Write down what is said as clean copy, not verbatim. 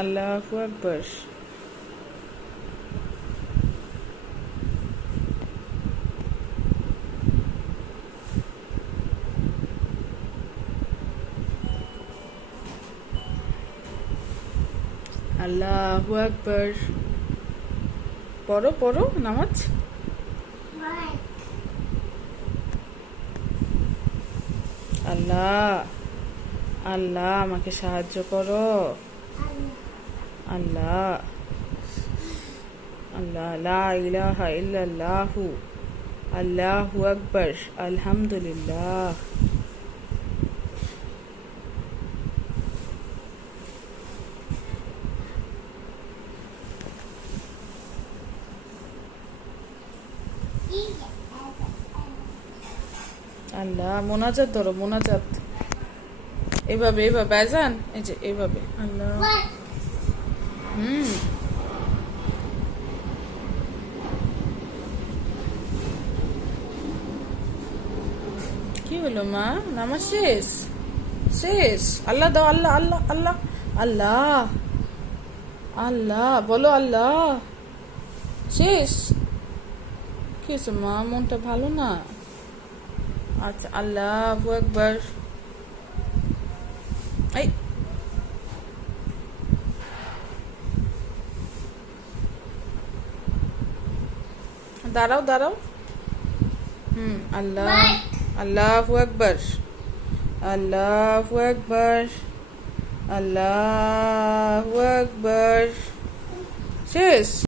আল্লাহু আকবার। আল্লাহু আকবার। পড়ো পড়ো নামাজ। আল্লাহ আল্লাহ আমাকে সাহায্য করো। আল্লাহ আল্লাহ লা ইলাহা ইল্লাল্লাহু আল্লাহু আকবার আলহামদুলিল্লাহ। আল্লাহ মোনাজাত ধরো, মোনাজাত এইভাবে এইভাবে আজান, এই যে এইভাবে আল্লাহ। হুম কি হলো মা? নামাজ শেষ? শেষ। আল্লাহ দাও, আল্লাহ আল্লাহ আল্লাহ আল্লাহ আল্লাহ বলো আল্লাহ। শেষ? কি হয়েছে মা, মনটা ভালো না? আচ্ছা আল্লাহু আকবার। এই দাঁড়াও দাঁড়াও। আল্লাহ আল্লাহু আকবার আল্লাহু আকবার আল্লাহু আকবার। শেষ?